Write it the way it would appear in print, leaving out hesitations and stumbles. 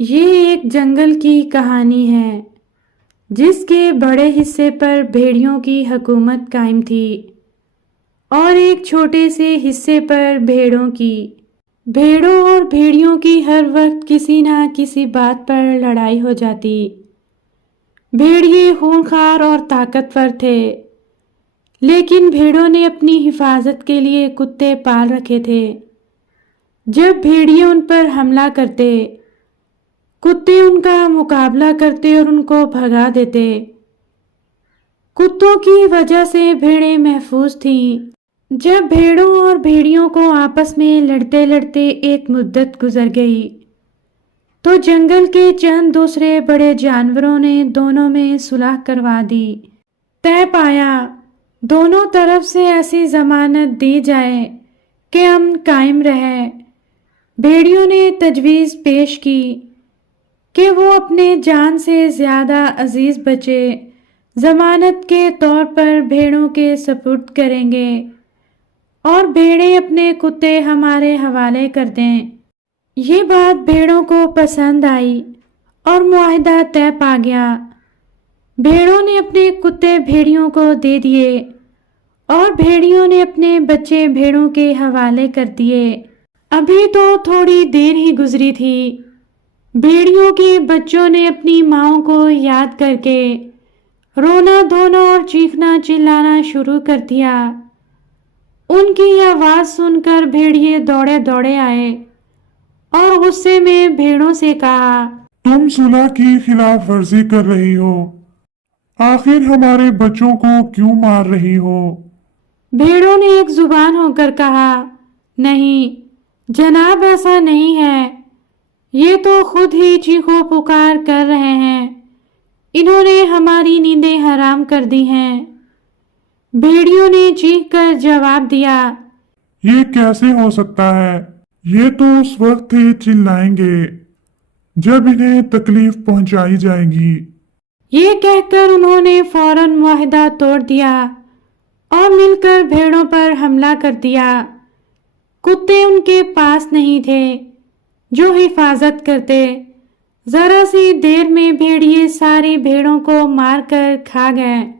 یہ ایک جنگل کی کہانی ہے جس کے بڑے حصے پر بھیڑیوں کی حکومت قائم تھی اور ایک چھوٹے سے حصے پر بھیڑوں کی۔ بھیڑوں اور بھیڑیوں کی ہر وقت کسی نہ کسی بات پر لڑائی ہو جاتی۔ بھیڑیے خونخوار اور طاقتور تھے، لیکن بھیڑوں نے اپنی حفاظت کے لیے کتے پال رکھے تھے۔ جب بھیڑیے ان پر حملہ کرتے، کتے ان کا مقابلہ کرتے اور ان کو بھگا دیتے۔ کتوں کی وجہ سے بھیڑیں محفوظ تھیں۔ جب بھیڑوں اور بھیڑیوں کو آپس میں لڑتے لڑتے ایک مدت گزر گئی تو جنگل کے چند دوسرے بڑے جانوروں نے دونوں میں صلح کروا دی۔ طے پایا دونوں طرف سے ایسی ضمانت دی جائے کہ امن قائم رہے۔ بھیڑیوں نے تجویز پیش کی کہ وہ اپنے جان سے زیادہ عزیز بچے ضمانت کے طور پر بھیڑوں کے سپرد کریں گے اور بھیڑیں اپنے کتے ہمارے حوالے کر دیں۔ یہ بات بھیڑوں کو پسند آئی اور معاہدہ طے پا گیا۔ بھیڑوں نے اپنے کتے بھیڑیوں کو دے دیے اور بھیڑیوں نے اپنے بچے بھیڑوں کے حوالے کر دیے۔ ابھی تو تھوڑی دیر ہی گزری تھی، بھیڑیوں کے بچوں نے اپنی ماؤں کو یاد کر کے رونا دھونا اور چیخنا چلانا شروع کر دیا۔ ان کی آواز سن کر بھیڑیے دوڑے دوڑے آئے اور غصے میں بھیڑوں سے کہا، تم صلح کی خلاف ورزی کر رہی ہو، آخر ہمارے بچوں کو کیوں مار رہی ہو؟ بھیڑوں نے ایک زبان ہو کر کہا، نہیں جناب، ایسا نہیں ہے، یہ تو خود ہی چیخو پکار کر رہے ہیں، انہوں نے ہماری نیندیں حرام کر دی ہیں۔ بھیڑیوں نے چیخ کر جواب دیا، یہ کیسے ہو سکتا ہے؟ یہ تو اس وقت ہی چلائیں گے جب انہیں تکلیف پہنچائی جائے گی۔ یہ کہہ کر انہوں نے فوراً معاہدہ توڑ دیا اور مل کر بھیڑوں پر حملہ کر دیا۔ کتے ان کے پاس نہیں تھے جو حفاظت کرتے۔ ذرا سی دیر میں بھیڑیے ساری بھیڑوں کو مار کر کھا گئے۔